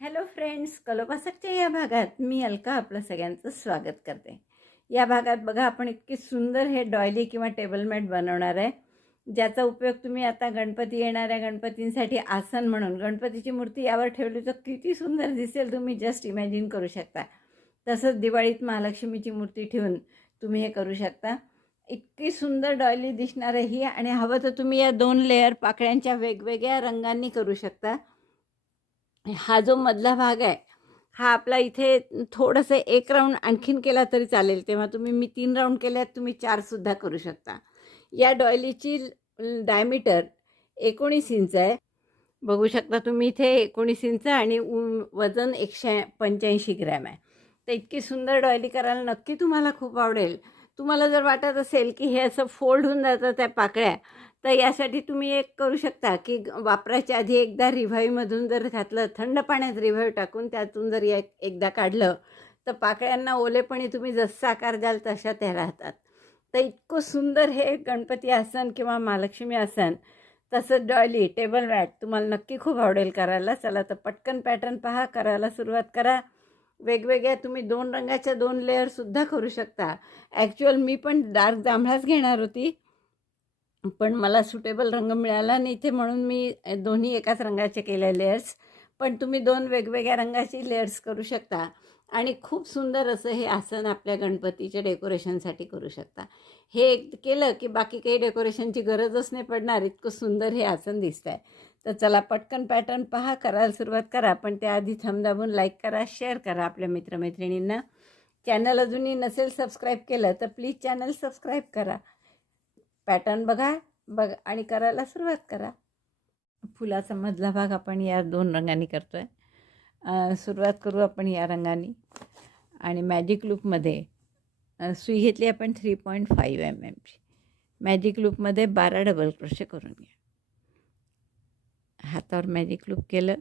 Hello friends, कलोपासकच्या या भागात मी अलका आपलं सगळ्यांचं स्वागत करते. या भागात बघा आपण इतकी सुंदर हे डॉयली किंवा टेबल मॅट बनवणार आहे, ज्याचा उपयोग तुम्ही आता गणपती येणाऱ्या गणपतींसाठी आसन म्हणून गणपतीची मूर्ती यावर ठेवली तर किती सुंदर दिसेल तुम्ही जस्ट इमॅजिन करू शकता. तसंच दिवाळीत महालक्ष्मीची मूर्ती ठेवून तुम्ही हे करू शकता. इतकी सुंदर डॉयली दिसणार आहे ही, आणि हवं तर तुम्ही या 2 लेअर पाकळ्यांच्या वेगवेगळ्या रंगांनी करू शकता. हा जो मधला भाग आहे हा आपला इथे थोडंसं 1 राऊंड आणखीन केला तरी चालेल. तेव्हा मी 3 राऊंड केले आहेत, तुम्ही 4सुद्धा करू शकता. या डॉयलीची डायमीटर 19 इंच आहे. बघू शकता तुम्ही इथे 19 इंच आणि वजन 185 ग्रॅम आहे. तर इतकी सुंदर डॉयली करायला नक्की तुम्हाला खूप आवडेल. तुम्हाला जर वाटत असेल की हे असं फोल्ड होऊन जातं त्या पाकळ्या, तर यासाठी तुम्ही एक करू शकता की वापरायच्या आधी एकदा रिव्हाईवमधून जर घातलं, थंड पाण्यात रिव्हाईव टाकून त्यातून जर एकदा काढलं तर पाकळ्यांना ओलेपणी तुम्ही जसा आकार द्याल तशा त्या राहतात. तर इतकं सुंदर हे गणपती आसन किंवा महालक्ष्मी आसन, तसंच डॉयली टेबल मॅट तुम्हाला नक्की खूप आवडेल करायला. चला तर पटकन पॅटर्न पहा, करायला सुरुवात करा. वेगवेगळ्या तुम्ही 2 रंगाच्या 2 लेअरसुद्धा करू शकता. ॲक्च्युअल मी पण डार्क जांभळाच घेणार होती, पण मला सुटेबल रंग मिळाला नाही इथे, म्हणून मी दोन्ही एकाच रंगाचे केले लेयर्स. पण तुम्ही 2 वेगवेगळ्या रंगाची लेयर्स करू शकता आणि खूप सुंदर असं हे आसन आपल्या गणपतीच्या डेकोरेशनसाठी करू शकता. हे केलं की बाकी काही डेकोरेशनची गरजच नाही पडणार, इतकं सुंदर हे आसन दिसतं आहे. तर चला पटकन पॅटर्न पहा, करायला सुरुवात करा. पण त्याआधी थंब दाबून लाईक करा, शेअर करा आपल्या मित्रमैत्रिणींना. चॅनल अजूनही नसेल सबस्क्राईब केलं तर प्लीज चॅनल सबस्क्राईब करा. पॅटर्न बघा आणि करायला सुरुवात करा. फुलाचा मधला भाग आपण या 2 रंगांनी करतो आहे. सुरुवात करू आपण या रंगाने. आणि मॅजिक लूपमध्ये सुई घेतली आपण 3.5 mm. मॅजिक लूपमध्ये 12 डबल क्रोशे करून घ्या. हातावर मॅजिक लूप केलं,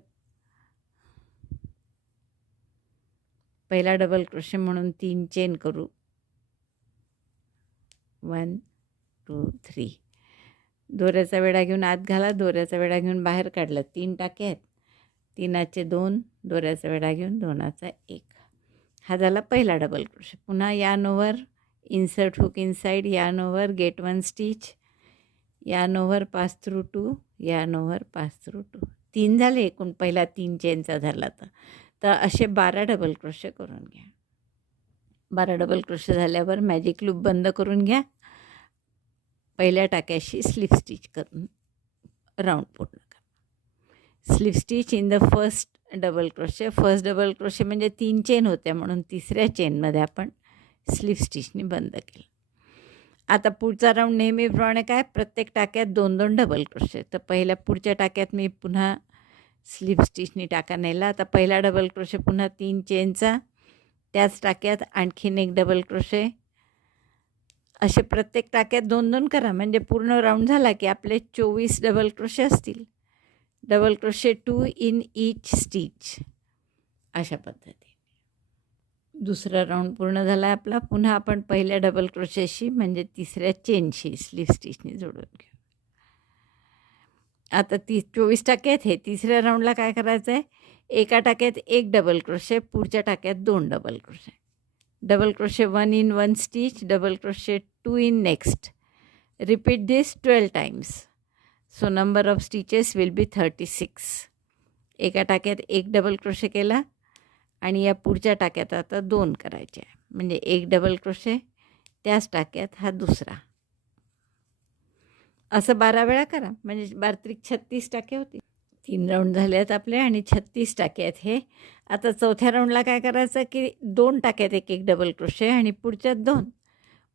पहिला डबल क्रोशे म्हणून 3 चेन करू. 1 2 3. दोऱ्याचा वेढा घेऊन आत घाला, दोऱ्याचा वेढा घेऊन बाहेर काढलं. 3 टाके आहेत, 3चे 2, दोऱ्याचा वेढा घेऊन 2चा 1. हा झाला पहिला डबल क्रोशे. पुन्हा yarn over, insert hook inside, yarn over, get 1 stitch, yarn over, pass through 2, yarn over, pass through 2. 3 झाले एकूण, पहिला 3 चेनचा झाला तर असे 12 डबल क्रोशे करून घ्या. 12 डबल क्रोशे झाल्यावर मॅजिक लूप बंद करून घ्या. पहिल्या टाक्याशी स्लिप स्टिच करून राऊंड पूर्ण करा. Slip stitch in the first double crochet. First double crochet म्हणजे 3 चेन होत्या, म्हणून तिसऱ्या चेनमध्ये आपण स्लिप स्टिचनी बंद केलं. आता पुढचा राऊंड नेहमीप्रमाणे काय, प्रत्येक टाक्यात 2-2 डबल क्रोशे. तर पहिल्या पुढच्या टाक्यात मी पुन्हा स्लिप स्टिचनी टाका नेला. आता पहिला डबल क्रोशे, पुन्हा 3 चेनचा, त्याच टाक्यात आणखीन 1 डबल क्रोशे. असे प्रत्येक टाक्यात 2-2 करा, म्हणजे पूर्ण राऊंड झाला की आपले 24 डबल क्रोशे असतील. Double crochet 2 in each stitch. अशा पद्धतीने दुसरा राऊंड पूर्ण झाला आपला. पुन्हा आपण पहिल्या डबल क्रोशेशी म्हणजे तिसऱ्या चेनशी स्लिप स्टिचनी जोडून घेऊ. आता 24 टाके आहेत. हे तिसऱ्या राऊंडला काय करायचं आहे, एका टाक्यात 1 डबल क्रोशे, पुढच्या टाक्यात 2 double crochet. Double crochet 1 in 1 stitch, double crochet 2 in next. Repeat this 12 times. So number of stitches will be 36. एका टाक्यात 1 डबल क्रोशे केला आणि या पुढच्या टाक्यात आता 2 करायचे आहे, म्हणजे 1 डबल क्रोशे, त्याच टाक्यात हा दुसरा. असं 12 वेळा करा, म्हणजे 12 36 टाके होतील. 3 राऊंड झाले आहेत आपले आणि 36 टाके आहेत हे. आता चौथ्या राऊंडला काय करायचं की 2 टाक्यात 1-1 डबल क्रोशे आणि पुढच्यात 2.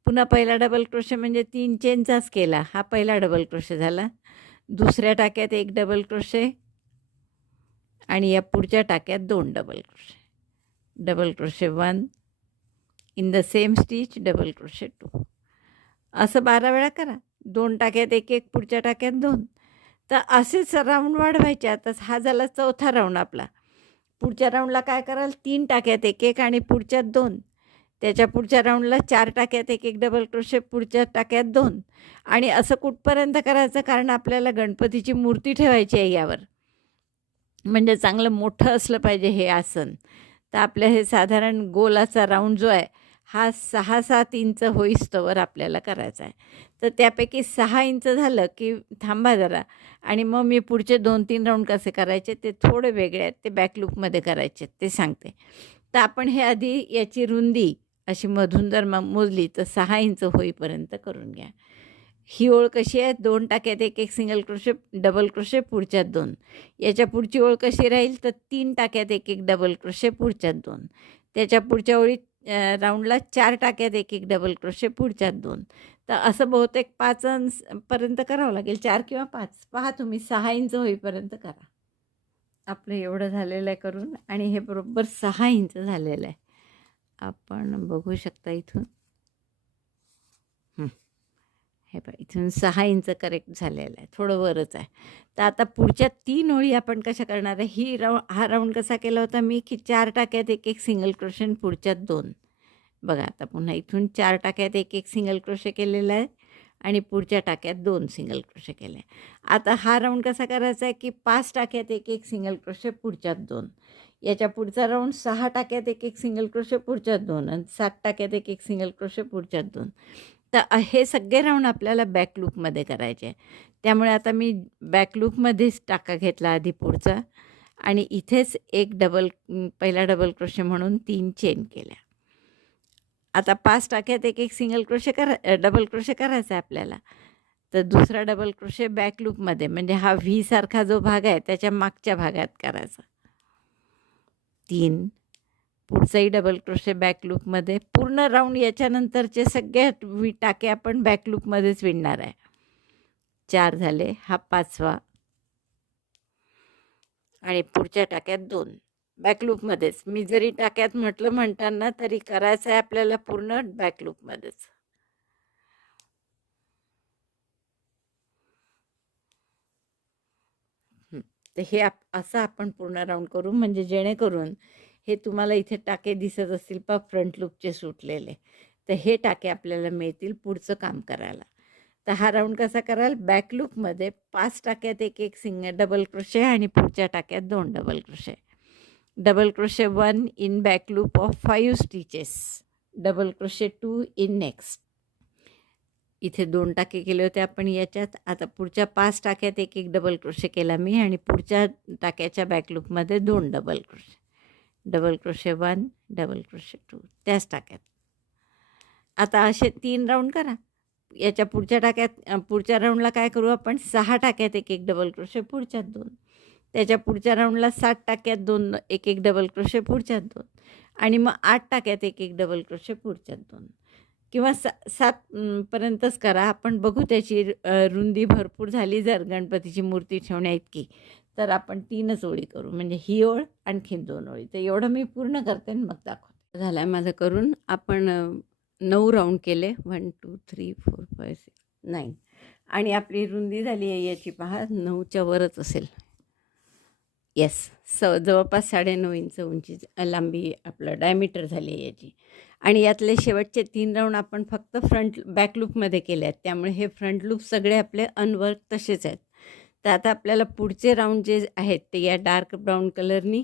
पुन्हा पहिला डबल क्रोशे म्हणजे 3 चेनचाच केला, हा पहिला डबल क्रोशे झाला. दुसऱ्या टाक्यात 1 डबल क्रोशे आणि या पुढच्या टाक्यात 2 double crochet. Double crochet 1 in the same stitch, double crochet 2. असं 12 वेळा करा. 2 टाक्यात 1-1, पुढच्या टाक्यात 2. तर असेच राऊंड वाढवायचे. आता हा झाला चौथा राऊंड आपला. पुढच्या राऊंडला काय कराल, 3 टाक्यात 1-1 आणि पुढच्यात 2. त्याच्या पुढच्या राऊंडला 4 टाक्यात 1-1 डबल क्रोशे, पुढच्या टाक्यात 2. आणि असं कुठपर्यंत करायचं, कारण आपल्याला गणपतीची मूर्ती ठेवायची आहे यावर. म्हणजे चांगलं मोठं असलं पाहिजे हे आसन. तर आपलं हे साधारण गोलाचा राऊंड जो आहे हा 6-7 इंच होईस्तोवर आपल्याला करायचा आहे. तर त्यापैकी 6 इंच झालं की थांबा जरा आणि मग मी पुढचे 2-3 राऊंड कसे करायचे ते थोडे वेगळे आहेत, ते बॅक लूपमध्ये करायचे ते सांगते. तर आपण हे आधी याची रुंदी अशी मधून जर मोजली तर 6 इंच होईपर्यंत करून घ्या. ही ओळ कशी आहे, 2 टाक्यात 1-1 सिंगल क्रोशे, डबल क्रोशे, पुढच्यात 2. याच्या पुढची ओळ कशी राहील तर 3 टाक्यात 1-1 डबल क्रोशे, पुढच्यात 2. त्याच्या पुढच्या ओळीत राऊंडला 4 टाक्यात 1-1 डबल क्रोशे, पुढच्यात 2. तर असं बहुतेक 5 पर्यंत करावं लागेल, 4 किंवा 5. पहा तुम्ही 6 इंच होईपर्यंत करा. आपलं एवढं झालेलं आहे करून आणि हे बरोबर 6 इंच झालेलं आहे. आपण बघू शकता इथून. हे पहा इथून 6 इंच करेक्ट झालेलं आहे, थोडं वरच आहे. तर आता पुढच्या 3 ओळी आपण कशा करणार आहे, हा राऊंड कसा केला होता मी की 4 टाक्यात 1-1 सिंगल क्रोशे आणि पुढच्यात 2. बघा आता पुन्हा इथून 4 टाक्यात 1-1 सिंगल क्रोशे केलेला आहे आणि पुढच्या टाक्यात 2 सिंगल क्रोशे केले. आता हा राऊंड कसा करायचा आहे की 5 टाक्यात 1-1 सिंगल क्रोशे, पुढच्यात 2. याच्या पुढचा राऊंड 6 टाक्यात 1-1 सिंगल क्रोशे, पुढच्यात 2 आणि 7 टाक्यात 1-1 सिंगल क्रोशे, पुढच्यात 2. तर हे सगळे राऊंड आपल्याला बॅक लूपमध्ये करायचे आहे. त्यामुळे आता मी बॅक लूपमध्येच टाका घेतला आधी पुढचा आणि इथेच एक पहिला डबल क्रोशे म्हणून 3 चेन केल्या. आता 5 टाक्यात 1-1 सिंगल क्रोशे डबल क्रोशे करायचा आहे आपल्याला. तर दुसरा डबल क्रोशे बॅक लूपमध्ये म्हणजे हा व्ही सारखा जो भाग आहे त्याच्या मागच्या भागात करायचा. 3 पुढचाही डबल क्रोशे बॅक लूपमध्ये. पूर्ण राऊंड याच्यानंतरचे सगळे टाके आपण बॅक लूपमध्येच विणणार आहे. 4 झाले, हा 5वा आणि पुढच्या टाक्यात 2 बॅक लूपमध्येच. मी जरी टाक्यात म्हणताना तरी करायचं आहे आपल्याला पूर्ण बॅक लूपमध्येच. तर हे असं आपण पूर्ण राऊंड करू म्हणजे जेणेकरून हे तुम्हाला इथे टाके दिसत असतील पहा फ्रंट लूपचे सुटलेले, तर हे टाके आपल्याला मिळतील पुढचं काम करायला. तर हा राऊंड कसा कराल, बॅक लूपमध्ये 5 टाक्यात 1-1 डबल क्रोशे आणि पुढच्या टाक्यात 2 double crochet. Double crochet 1 in back loop of 5 stitches, double crochet 2 in next. इथे 2 टाके केले होते आपण याच्यात. आता पुढच्या 5 टाक्यात 1-1 डबल क्रोशे केला मी आणि पुढच्या टाक्याच्या बॅक लूपमध्ये 2 double crochet. Double crochet 1, double crochet 2 त्याच टाक्यात. आता असे 3 राऊंड करा. याच्या पुढच्या राऊंडला काय करू आपण, 6 टाक्यात 1-1 डबल क्रोशे, पुढच्यात 2. त्याच्या पुढच्या राऊंडला 7 टाक्यात 1-1 डबल क्रोशे, पुढच्यात 2 आणि मग 8 टाक्यात 1-1 डबल क्रोशे, पुढच्यात 2 किंवा 7 पर्यंतच करा. आपण बघू त्याची रुंदी भरपूर झाली जर गणपतीची मूर्ती ठेवण्या इतकी तर आपण 3च ओळी करू म्हणजे ही ओळ आणखीन 2 ओळी. तर एवढं मी पूर्ण करते आणि मग दाखवते. झालं आहे माझं करून. आपण 9 राऊंड केले, 1 2 3 4 5 6 9 आणि आपली रुंदी झाली आहे याची पहा 9च्या वरच असेल. येस, जवळपास 9.5 इंच उंची लांबी आपलं डायमीटर झाली आहे याची. आणि यातले शेवटचे 3 राऊंड आपण फक्त बॅक लूपमध्ये केले आहेत, त्यामुळे हे फ्रंट लूप सगळे आपले अनवर्क तसेच आहेत. तर आता आपल्याला पुढचे राऊंड जे आहेत ते या डार्क ब्राऊन कलरनी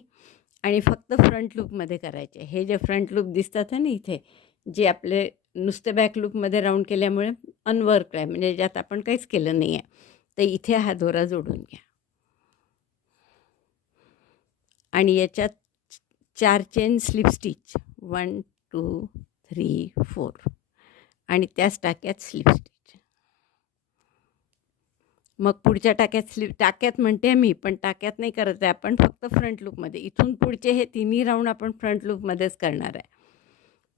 आणि फक्त फ्रंट लूपमध्ये करायचे. हे जे फ्रंट लूप दिसतात ना इथे, जे आपले नुसते बॅक लूपमध्ये राऊंड केल्यामुळे अनवर्क आहे म्हणजे ज्यात आपण काहीच केलं नाही आहे. तर इथे हा दोरा जोडून घ्या आणि याच्यात 4 चेन स्लिप स्टिच 1 2 3 4 आणि त्याच टाक्यात स्लिप स्टिच. मग पुढच्या टाक्यात म्हणते मी, पण टाक्यात नाही करत आहे आपण, फक्त फ्रंट लूपमध्ये. इथून पुढचे हे तिन्ही राऊंड आपण फ्रंट लूपमध्येच करणार आहे.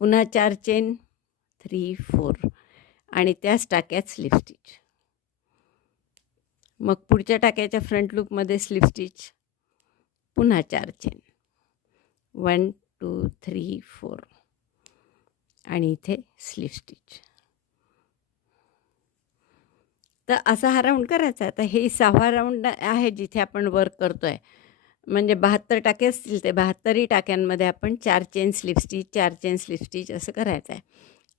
पुन्हा 4 चेन 3 4 आणि त्याच टाक्यात स्लिप स्टिच. मग पुढच्या टाक्याच्या फ्रंट लूपमध्ये स्लिप स्टिच, पुन्हा 4 चेन 1 2 3 4 आणि इथे स्लिप स्टिच. तर असा हा राऊंड करायचा. आता हे 6वा राऊंड आहे जिथे आपण वर्क करतो आहे. म्हणजे 72 टाके असतील, ते 72ही टाक्यांमध्ये आपण 4 chain slip stitch 4 chain slip stitch असं करायचं आहे.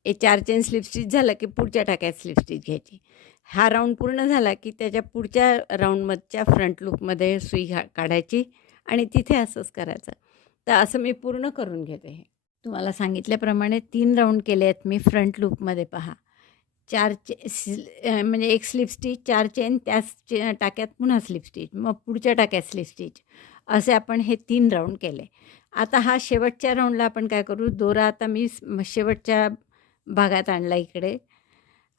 हे 4 चेन स्लिप स्टिच झालं की पुढच्या टाक्यात स्लिप स्टिच घ्यायची. हा राऊंड पूर्ण झाला की त्याच्या पुढच्या राऊंडमधच्या फ्रंट लूपमध्ये सुई काढायची आणि तिथे असंच करायचं. तर असं मी पूर्ण करून घेते. हे तुम्हाला सांगितल्याप्रमाणे 3 राऊंड केले आहेत मी फ्रंट लूपमध्ये. पहा, 4 म्हणजे एक स्लिप स्टिच, 4 चेन, त्याच टाक्यात पुन्हा स्लिप स्टिच, मग पुढच्या टाक्यात स्लिप स्टिच, असे आपण हे 3 राऊंड केले. आता हा शेवटच्या राऊंडला आपण काय करू, दोरा आता मी शेवटच्या भागात आणला इकडे,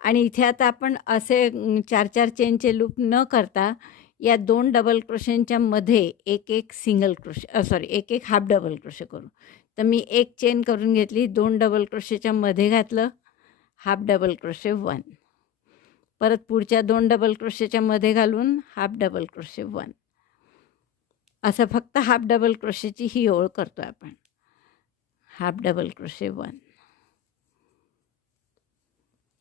आणि इथे आता आपण असे 4-4 चेनचे लूप न करता या 2 डबल क्रोशेंच्या मध्ये एक सिंगल क्रोशे, सॉरी, एक हाफ डबल क्रोशे करू. तर मी एक चेन करून घेतली, 2 डबल क्रोशेच्या मध्ये घातलं, हाफ डबल क्रोशे 1, परत पुढच्या 2 डबल क्रोशेच्या मध्ये घालून हाफ डबल क्रोशे 1, असं फक्त हाफ डबल क्रोशेची ही ओळ करतो आपण. Half double crochet 1.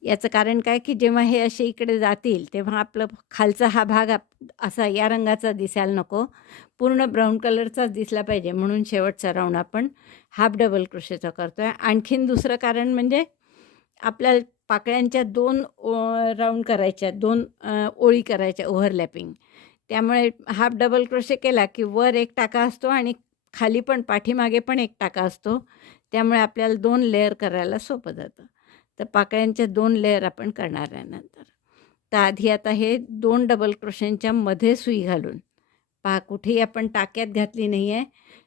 याचं कारण काय की जेव्हा हे असे इकडे जातील तेव्हा आपलं खालचा हा भाग असा या रंगाचा दिसायला नको, पूर्ण ब्राऊन कलरचाच दिसला पाहिजे, म्हणून शेवटचा राऊंड आपण हाफ डबल क्रोशेचा करतो आहे. आणखीन दुसरं कारण म्हणजे आपल्या पाकळ्यांच्या 2 राऊंड करायच्या, 2 ओळी करायच्या ओव्हरलॅपिंग. त्यामुळे हाफ डबल क्रोशे केला की वर एक टाका असतो आणि खाली पण पाठीमागे पण एक टाका असतो, त्यामुळे आपल्याला 2 लेअर करायला सोपं जातं. तर पाकळ्यांच्या 2 लेअर आपण करणार आहे नंतर. तर आधी आता हे 2 डबल क्रोशेंच्या मध्ये सुई घालून, पहा कुठेही आपण टाक्यात घातली नाही आहे,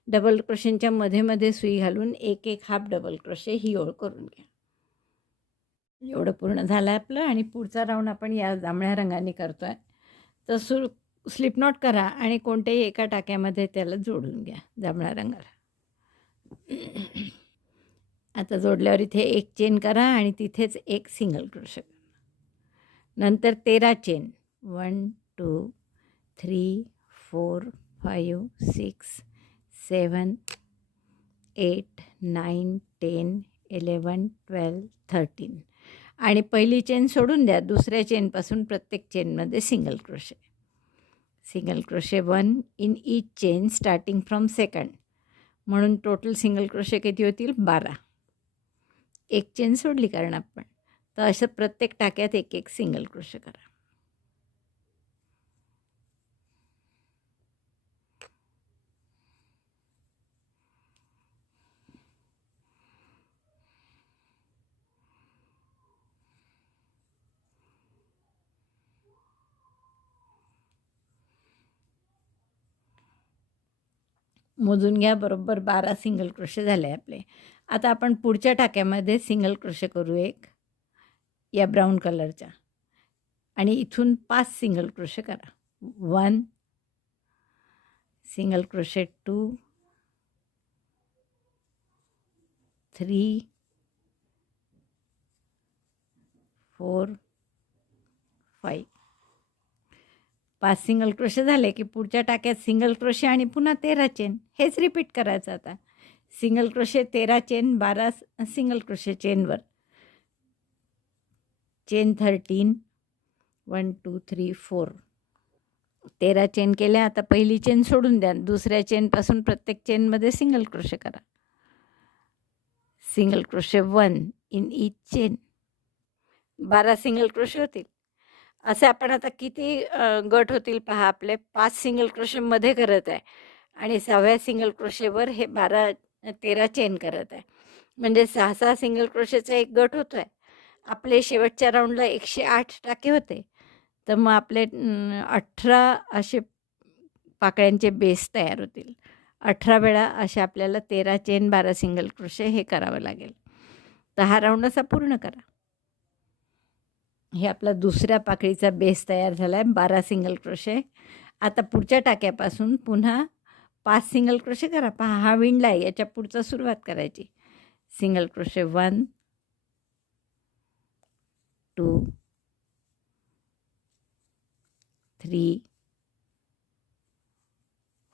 डबल क्रोशेंच्या मध्ये सुई घालून एक हाफ डबल क्रोशे ही ओळ करून घ्या. एवढं पूर्ण झालं आपलं, आणि पुढचा राऊंड आपण या जांभळ्या रंगाने करतो आहे. तर स्लिप नॉट करा आणि कोणत्याही एका टाक्यामध्ये त्याला जोडून घ्या जांभळ्या रंगाला. आता जोडल्यावर इथे एक चेन करा आणि तिथेच एक सिंगल क्रोशे करा. नंतर 13 चेन, 1 2 3 4 5 6 7 8 9 10 11 12 13, आणि पहिली चेन सोडून द्या. दुसऱ्या चेनपासून प्रत्येक चेनमध्ये single crochet. Single crochet 1 in each chain starting from second, म्हणून टोटल सिंगल क्रोशे किती होतील, 12. एक चेन सोडली कारण आपण, तर असं प्रत्येक टाक्यात एक सिंगल क्रोशे करा. मोजून घ्या, बरोबर 12 सिंगल क्रोशे झाले आपले. आता आपण पुढच्या टाक्यामध्ये सिंगल क्रोशे करू एक या ब्राऊन कलरच्या, आणि इथून 5 सिंगल क्रोशे करा. 1 सिंगल क्रोशे, 2 3 4 5. 5 सिंगल क्रोशे झाले की पुढच्या टाक्यात सिंगल क्रोशे आणि पुन्हा 13 चेन, हेच रिपीट करायचं. आता single crochet 13 chain, 12 single crochet चेनवर, चेन 13, 1 2 3 4, 13 चेन केल्या. आता पहिली चेन सोडून द्या, दुसऱ्या चेनपासून प्रत्येक चेनमध्ये सिंगल क्रोशे करा. Single crochet 1 in each chain, 12 single crochet होतील. असे आपण आता किती गट होतील पहा आपले. 5 सिंगल क्रोशेमध्ये करत आहे आणि 6व्या सिंगल क्रोशेवर हे 13 चेन करत आहे, म्हणजे 6 सिंगल क्रोशेचा एक गट होतो आहे. आपले शेवटच्या राऊंडला 108 टाके होते, तर मग आपले 18 असे पाकळ्यांचे बेस तयार होतील. 18 वेळा असे आपल्याला 13 चेन, 12 सिंगल क्रोशे हे करावं लागेल. तर हा राऊंड असा पूर्ण करा. हे आपला दुसऱ्या पाकळीचा बेस तयार झाला आहे, 12 सिंगल क्रोशे. आता पुढच्या टाक्यापासून पुन्हा 5 सिंगल क्रोशे करा. पहा, हा विणला आहे, याच्या पुढचा सुरुवात करायची. Single crochet 1 2 3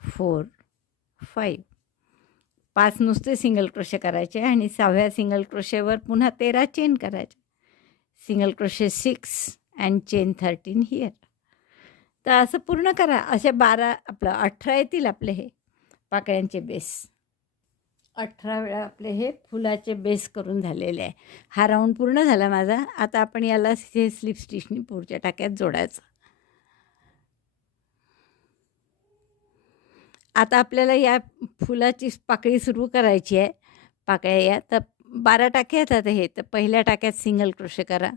4 5. 5 नुसते सिंगल क्रोशे करायचे आणि 6व्या सिंगल क्रोशेवर पुन्हा 13 चेन करायचे. Single crochet 6 and chain 13 here. तर असं पूर्ण करा. असे 12 आपलं 18 येतील आपले हे पाकळ्यांचे बेस. 18 वेळा आपले हे फुलाचे बेस करून झालेले आहे. हा राऊंड पूर्ण झाला माझा. आता आपण याला हे स्लिप स्टिचनी पुढच्या टाक्यात जोडायचं. आता आपल्याला या फुलाची पाकळी सुरू करायची आहे. पाकळ्या या तर 12 टाके येतात हे. तर पहिल्या टाक्यात सिंगल क्रोशे करा,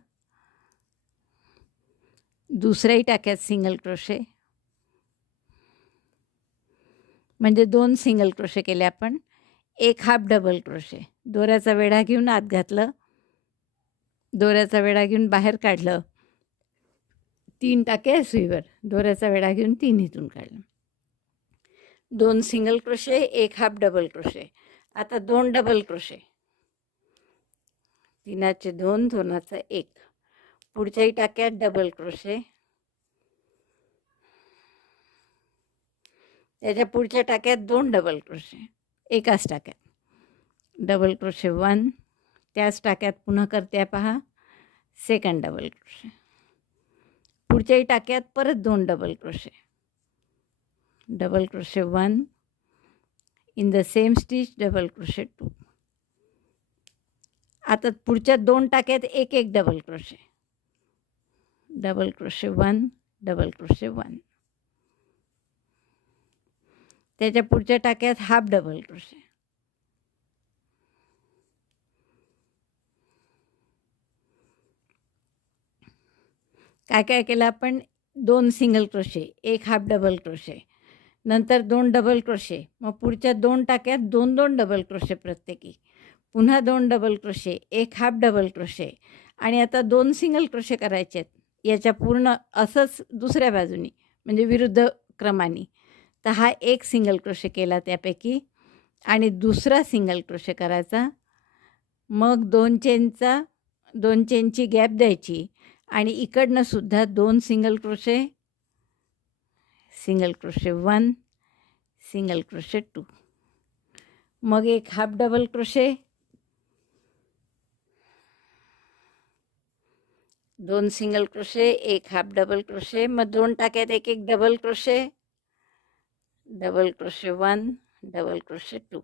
दुसऱ्याही टाक्यात सिंगल क्रोशे, म्हणजे 2 सिंगल क्रोशे केले आपण. एक हाफ डबल क्रोशे, दोऱ्याचा वेढा घेऊन आत घातलं, दोऱ्याचा वेढा घेऊन बाहेर काढलं, 3 टाके सुईवर, दोऱ्याचा वेढा घेऊन 3 इथून काढलं. 2 सिंगल क्रोशे, एक हाफ डबल क्रोशे. आता 2 डबल क्रोशे, 3चे 2, 2चा 1. पुढच्याही टाक्यात डबल क्रोशे, त्याच्या पुढच्या टाक्यात 2 डबल क्रोशे, एकाच टाक्यात डबल क्रोशे 1. त्याच टाक्यात पुन्हा करते पहा, सेकंड डबल क्रोशे. पुढच्याही टाक्यात परत 2 double crochet, double crochet 1. In the same stitch double crochet 2. आता पुढच्या 2 टाक्यात एक एक double crochet, double crochet 1, double crochet 1. त्याच्या पुढच्या टाक्यात हाफ डबल क्रोशे, काय काय केलं आपण, 2 सिंगल क्रोशे, एक हाफ डबल क्रोशे, नंतर 2 डबल क्रोशे, मग पुढच्या 2 टाक्यात 2 2 डबल क्रोशे प्रत्येकी, पुन्हा 2 डबल क्रोशे, एक हाफ डबल क्रोशे, आणि आता 2 सिंगल क्रोशे करायचे आहेत याच्या पूर्ण. असंच दुसऱ्या बाजूनी, म्हणजे विरुद्ध क्रमाने. तर हा एक सिंगल क्रोशे केला त्यापैकी, आणि दुसरा सिंगल क्रोशे करायचा. मग 2 चेनची गॅप द्यायची, आणि इकडनं सुद्धा 2 single crochet, single crochet 1, single crochet 2. मग एक half double crochet, 2 single crochet, एक हाफ डबल क्रोशे, मग 2 टाक्यात एक एक double crochet, double crochet 1, double crochet 2.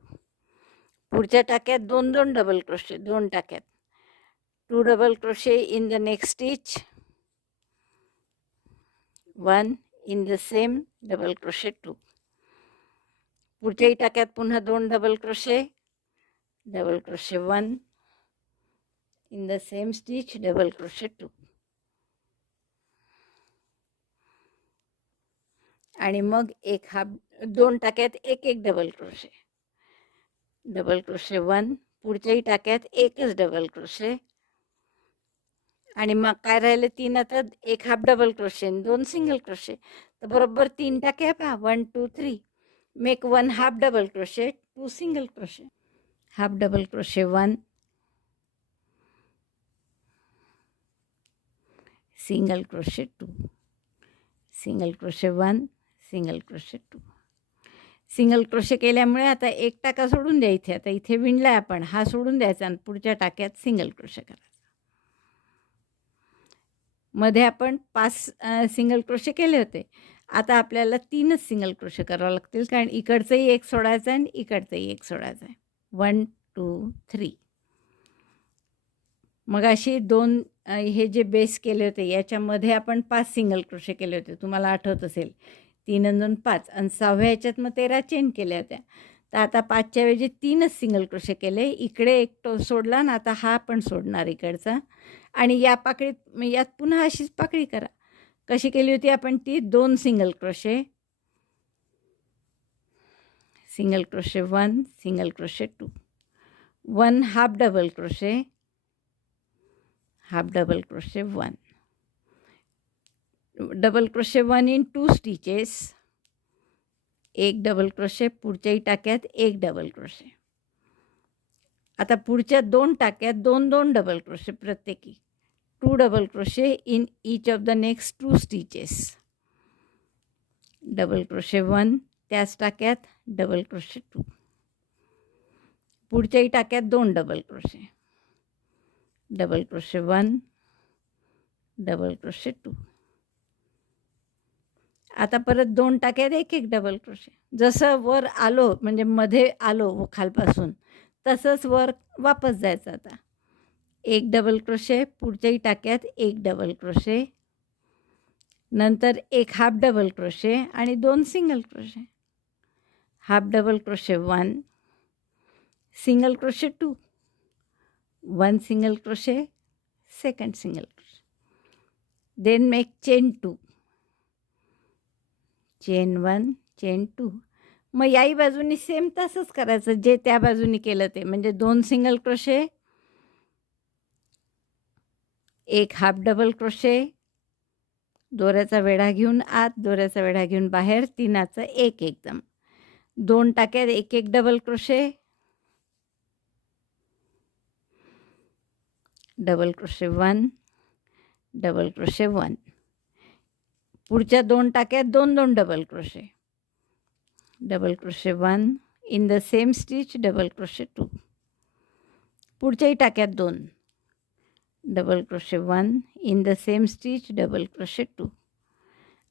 पुढच्या टाक्यात 2 2 डबल क्रोशे, 2 टाक्यात 2 double crochet in the next stitch, 1 in the same double crochet 2. पुढच्याही टाक्यात पुन्हा 2 double crochet, double crochet 1, in the same stitch double crochet 2. आणि मग एक हाफ, 2 टाक्यात एक एक डबल क्रोशे, डबल क्रोशे 1. पुढच्याही टाक्यात एकच डबल क्रोशे, आणि मग काय राहिले 3. आता एक half double crochet, 2 single crochet. तर बरोबर 3 टाके पहा, 1 2 3. Make 1 half double crochet, 2 single crochet, half double crochet 1, single crochet 2, single crochet 1, single crochet 2. Single crochet केल्यामुळे आता एक टाका सोडून द्या इथे. आता इथे विणला आपण, हा सोडून द्यायचा आणि पुढच्या टाक्यात सिंगल क्रोशे करायचा. मध्ये आपण 5 सिंगल क्रोशे केले होते. आता आपल्याला 3च सिंगल क्रोशे करावं लागतील, कारण इकडचंही एक सोडायचं आहे आणि इकडचंही एक सोडायचं आहे. 1 2 3. मग अशी 2 हे जे बेस केले होते याच्यामध्ये आपण 5 सिंगल क्रोशे केले होते, तुम्हाला आठवत असेल. 3 आणि 2 5, आणि 6व्या ह्याच्यात मग 13 चेन केल्या होत्या. तर आता 5च्या ऐवजी 3च सिंगल क्रोशे केले. इकडे एक सोडला, आणि आता हा पण सोडणार इकडचा. आणि या पाकळीत, यात पुन्हा अशीच पाकळी करा. कशी केली होती आपण ती, 2 single crochet, single crochet 1, single crochet 2, 1 half double crochet, half double crochet 1, double crochet 1 in 2 stitches, एक डबल क्रोशे, पुढच्याही टाक्यात एक डबल क्रोशे. आता पुढच्या 2 टाक्यात 2 2 डबल क्रोशे प्रत्येकी, 2 double crochet in each of the next 2 stitches, double crochet 1, त्याच टाक्यात double crochet 2. पुढच्याही टाक्यात 2 double crochet, double crochet 1, double crochet 2. आता परत 2 टाक्यात एक एक डबल क्रोशे. जसं वर आलो, म्हणजे मध्ये आलो खालपासून, तसंच वर वापस जायचं. आता एक डबल क्रोशे, पुढच्याही टाक्यात एक डबल क्रोशे, नंतर एक हाफ डबल क्रोशे आणि 2 single crochet. Half double crochet 1, single crochet 2, 1 single crochet, second single crochet, then make chain 2, chain 1, chain 2. मग याही बाजूनी सेम तसंच करायचं जे त्या बाजूनी केलं ते, म्हणजे 2 सिंगल क्रोशे, एक हाफ डबल क्रोशे, दोऱ्याचा वेढा घेऊन आत, दोऱ्याचा वेढा घेऊन बाहेर, तीनाचं एक एकदम, 2 टाक्यात एक एक double crochet, double crochet 1, double crochet 1, पुढच्या 2 टाक्यात 2 2 double crochet, double crochet 1, in the same stitch double crochet 2, पुढच्याही टाक्यात 2, double crochet 1, in the same stitch double crochet 2.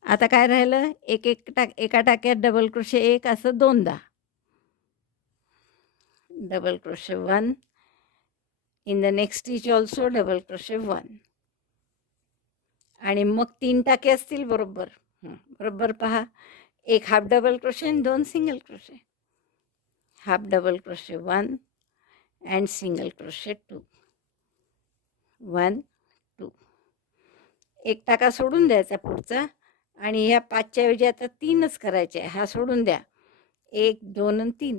आता काय राहिलं, एका टाक्यात डबल क्रोशे 1 असं 2दा, double crochet 1, in the next stitch also double crochet 1. आणि मग 3 टाके असतील बरोबर, बरोबर पहा, एक हाफ डबल क्रोशे आणि 2 single crochet, half double crochet 1 and single crochet 2, 1 2. एक टाका सोडून द्यायचा पुढचा, आणि ह्या 5च्या ऐवजी आता 3च करायचे, हा सोडून द्या, 1 2 आणि 3,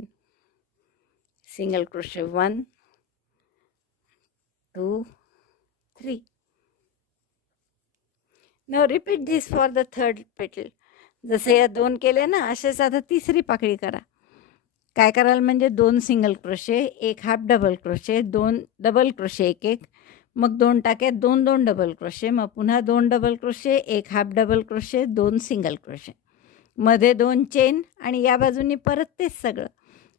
single crochet 1 2 3. Now repeat this for the third पेटल. जसे या 2 केले ना, असेच आता तिसरी पाकळी करा. काय कराल म्हणजे 2 सिंगल क्रोशे, एक half double crochet, 2 double crochet एक एक, मग 2 टाक्यात 2 2 डबल क्रोशे, मग पुन्हा 2 डबल क्रोशे, एक half double crochet, 2 single crochet, मध्ये 2 चेन, आणि या बाजूनी परत तेच सगळं.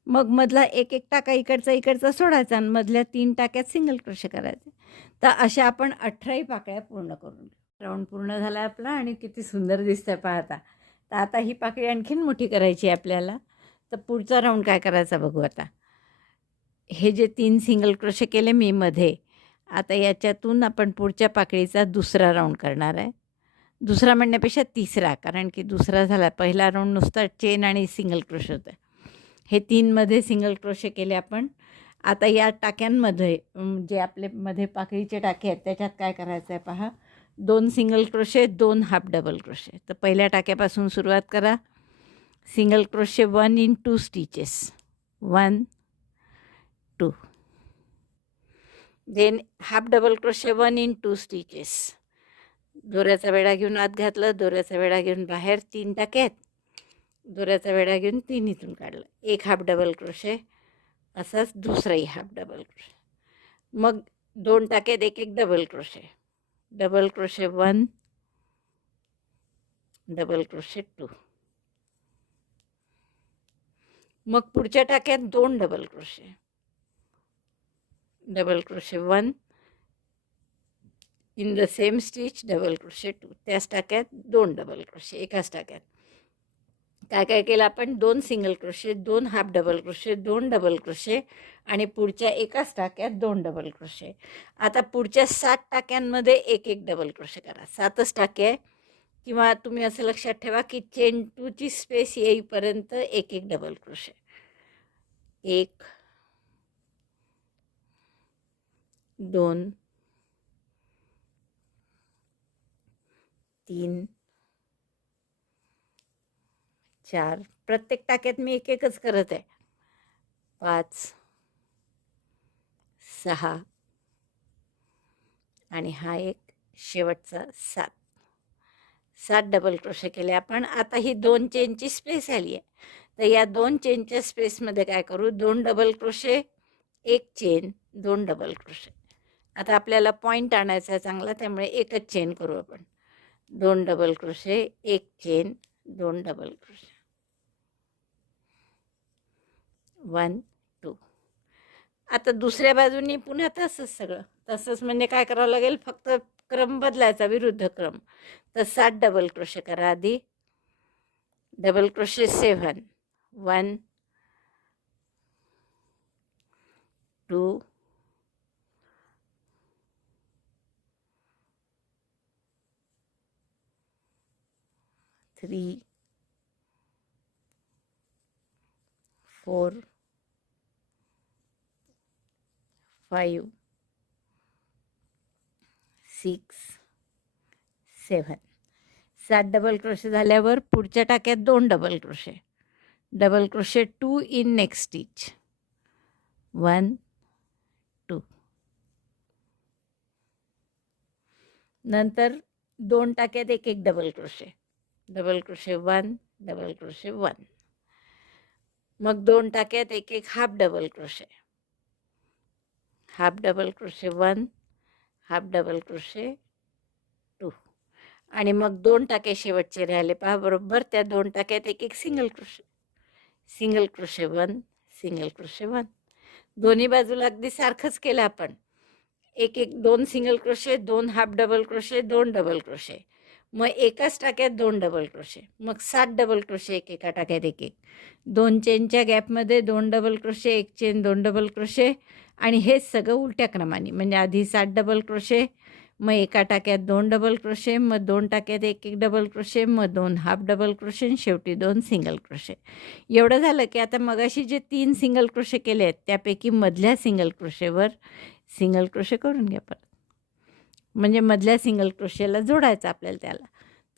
मग मधला एक एक टाका इकडचा सोडायचा आणि मधल्या 3 टाक्यात सिंगल क्रोशे करायचे. तर अशा आपण 18 पाकळ्या पूर्ण करून, राऊंड पूर्ण झाला आपला, आणि किती सुंदर दिसतंय पाहता. तर आता ही पाकळी आणखीन मोठी करायची आहे आपल्याला. तर पुढचा राऊंड काय करायचा बघू आता. हे जे 3 सिंगल क्रोशे केले मी मध्ये, आता याच्यातून आपण पुढच्या पाकळीचा दुसरा राऊंड करणार आहे. दुसरा म्हणण्यापेक्षा तिसरा, कारण की दुसरा झाला, पहिला राऊंड नुसता चेन आणि सिंगल क्रोशे होतं. हे 3मध्ये सिंगल क्रोशे केले आपण. आता या टाक्यांमध्ये जे आपले मध्ये पाकळीचे टाके आहेत त्याच्यात काय करायचं आहे पहा, 2 single crochet, 2 half double crochet. तर पहिल्या टाक्यापासून सुरुवात करा. Single crochet 1 in 2 stitches, 1 2, then half double crochet 1 in 2 stitches, दोऱ्याचा वेढा घेऊन आत घातलं, दोऱ्याचा वेढा घेऊन बाहेर, 3 टाक्यात, दोऱ्याचा वेढा घेऊन 3 इथून काढलं, एक हाफ डबल क्रोशे, असाच दुसराही हाफ डबल क्रोशे, मग 2 टाक्यात एक एक double crochet, double crochet 1, double crochet 2, मग पुढच्या टाक्यात 2 double crochet, double crochet 1, in the same stitch double crochet 2, त्याच टाक्यात 2 डबल क्रोशे, एकाच टाक्यात. काय काय केलं आपण, 2 single crochet, 2 half double crochet, 2 double crochet, आणि पुढच्या एकाच टाक्यात 2 डबल क्रोशे. आता पुढच्या 7 टाक्यांमध्ये एक एक डबल क्रोशे करा. 7च टाके आहे, किंवा तुम्ही असं लक्षात ठेवा की चेन 2ची स्पेस येईपर्यंत एक एक डबल क्रोशे, 1 2 3 4, प्रत्येक टाक्यात मी एक एकच करत आहे, 5 6, आणि हा एक शेवटचा 7. 7 डबल क्रोशे केले आपण. आता ही 2 चेनची स्पेस आली आहे, तर या 2 चेनच्या स्पेसमध्ये काय करू, 2 double crochet, 1 chain, 2 double crochet. आता आपल्याला पॉईंट आणायचा आहे चांगला, त्यामुळे एकच चेन करू आपण, 2 double crochet, 1 chain, 2 double crochet, 1 2. आता दुसऱ्या बाजूनी पुन्हा तसंच सगळं, तसंच म्हणजे काय करावं लागेल, फक्त क्रम बदलायचा, विरुद्ध क्रम. तर 7 डबल क्रोशे करा आधी, डबल क्रोशे 7, 1 2 3 4 5 6 7 7 डबल क्रोशे झाल्यावर पुढच्या टाक्यात 2 double crochet 2 in next stitch 1 2 नंतर 2 टाक्यात एक एक डबल क्रोशे 1 डबल क्रोशे 1 मग 2 टाक्यात एक एक half double crochet 1 half double crochet 2 आणि मग 2 टाके शेवटचे राहिले पहा बरोबर त्या 2 टाक्यात एक एक सिंगल क्रोशे 1 सिंगल क्रोशे 1 दोन्ही बाजूला अगदी सारखंच केलं आपण एक 2 single crochet 2 half double crochet 2 double crochet मग एकाच टाक्यात 2 डबल क्रोशे मग 7 डबल क्रोशे एका टाक्यात एक 2 चेनच्या गॅपमध्ये 2 double crochet 1 chain 2 double crochet आणि हेच सगळं उलट्या क्रमाने म्हणजे आधी 7 डबल क्रोशे मग एका टाक्यात 2 डबल क्रोशे मग 2 टाक्यात एक डबल क्रोशे मग 2 हाफ डबल क्रोशे आणि शेवटी 2 सिंगल क्रोशे एवढं झालं की आता मगाशी जे 3 सिंगल क्रोशे केले आहेत त्यापैकी मधल्या सिंगल क्रोशेवर सिंगल क्रोशे करून घ्या परत म्हणजे मधल्या सिंगल क्रोशेला जोडायचं आपल्याला त्याला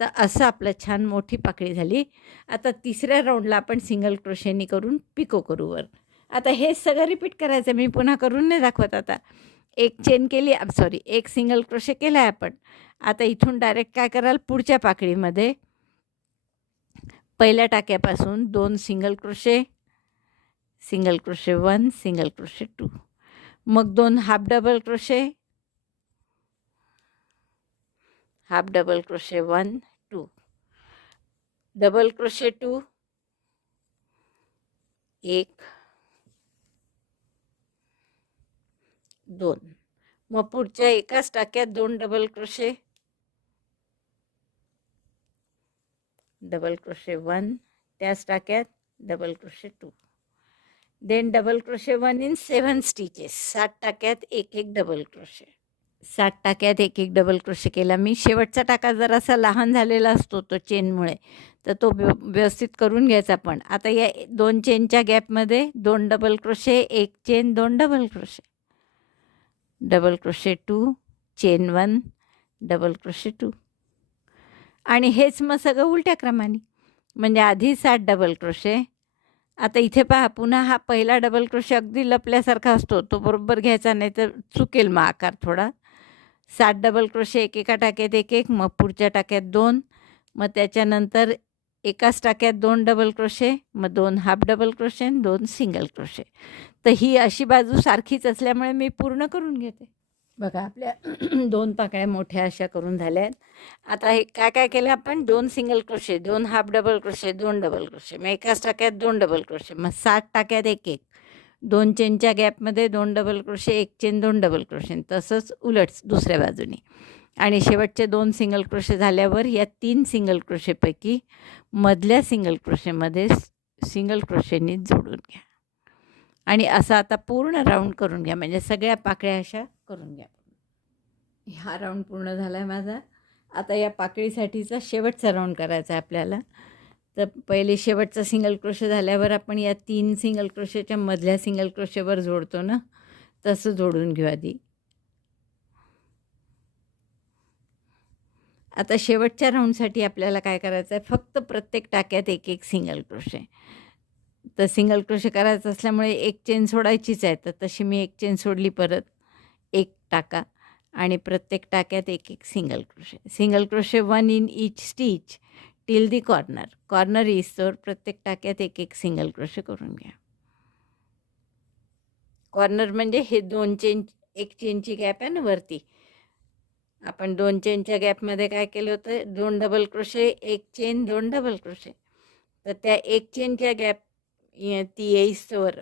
तर असं आपलं छान मोठी पाकळी झाली आता तिसऱ्या राऊंडला आपण सिंगल क्रोशेनी करून पिको करू वर आता हे सगळं रिपीट करायचं मी पुन्हा करून नाही दाखवत आता एक चेन केली एक सिंगल क्रोशे केला आहे आपण आता इथून डायरेक्ट काय कराल पुढच्या पाकळीमध्ये पहिल्या टाक्यापासून 2 सिंगल क्रोशे 1 सिंगल क्रोशे 2 मग 2 half double crochet 1 2 double crochet 2 1 2 मग पुढच्या एकाच टाक्यात 2 डबल क्रोशे 1 त्याच टाक्यात double crochet 2 then double crochet 1 in 7 stitches 7 टाक्यात एक डबल क्रोशे 7 टाक्यात एक डबल क्रोशे केला मी शेवटचा टाका जरासा लहान झालेला असतो तो चेनमुळे तर तो व्यवस्थित करून घ्यायचा पण आता या 2 चेनच्या गॅपमध्ये 2 double crochet 1 chain 2 double crochet 2 chain 1 double crochet 2 आणि हेच मग सगळं उलट्या क्रमाने म्हणजे आधी 7 डबल क्रोशे आता इथे पहा पुन्हा हा पहिला डबल क्रोशे अगदी लपल्यासारखा असतो तो बरोबर घ्यायचा नाही तर चुकेल मग आकार थोडा 7 डबल क्रोशे एका टाक्यात एक मग पुढच्या टाक्यात 2 मग त्याच्यानंतर एकाच टाक्यात 2 डबल क्रोशे मग 2 half double crochet 2 single crochet तर ही अशी बाजू सारखीच असल्यामुळे मी पूर्ण करून घेते बघा आपल्या 2 पाकळ्या मोठ्या अशा करून झाल्या आहेत आता हे काय केलं आपण 2 single crochet 2 half double crochet 2 double crochet मग एकाच टाक्यात 2 डबल क्रोशे मग 7 टाक्यात एक 2 चेनच्या गॅपमध्ये 2 double crochet 1 chain 2 double crochet तसंच उलट दुसऱ्या बाजूने आणि शेवटचे 2 सिंगल क्रोशे झाल्यावर या 3 सिंगल क्रोशेपैकी मधल्या सिंगल क्रोशेमध्ये सिंगल क्रोशेनी जोडून घ्या आणि असं आता पूर्ण राऊंड करून घ्या म्हणजे सगळ्या पाकळ्या अशा करून घ्या हा राऊंड पूर्ण झाला आहे माझा आता या पाकळीसाठीचा शेवटचा राऊंड करायचा आहे आपल्याला तर पहिले शेवटचा सिंगल क्रोशे झाल्यावर आपण या 3 सिंगल क्रोशेच्या मधल्या सिंगल क्रोशेवर जोडतो ना तसं जोडून घेऊ आधी आता शेवटच्या राऊंडसाठी आपल्याला काय करायचं आहे फक्त प्रत्येक टाक्यात एक सिंगल क्रोशे तर सिंगल क्रोशे करायचं असल्यामुळे एक चेन सोडायचीच आहे तर तशी मी एक चेन सोडली परत एक टाका आणि प्रत्येक टाक्यात एक single crochet 1 in each stitch till the corner इजतोवर प्रत्येक टाक्यात एक सिंगल क्रोशे करून घ्या कॉर्नर म्हणजे हे 2 चेन एक चेनची गॅप आहे ना वरती आपण 2 चेनच्या गॅपमध्ये काय केलं होतं 2 double crochet 1 chain 2 double crochet तर त्या 1 चेनच्या गॅप ती येईस्तोवर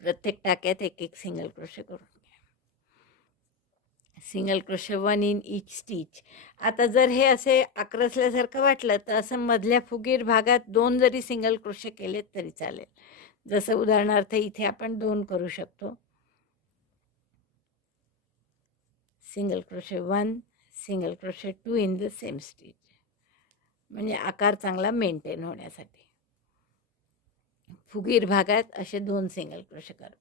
प्रत्येक टाक्यात एक सिंगल क्रोशे करून घ्या single crochet 1 in each stitch आता जर हे असे आक्रसल्यासारखं वाटलं तर असं मधल्या फुगीर भागात 2 जरी सिंगल क्रोशे केलेत तरी चालेल जसं उदाहरणार्थ इथे आपण 2 करू शकतो single crochet 1 single crochet 2 in the same stitch म्हणजे आकार चांगला मेंटेन होण्यासाठी फुगीर भागात असे 2 सिंगल क्रोशे करू.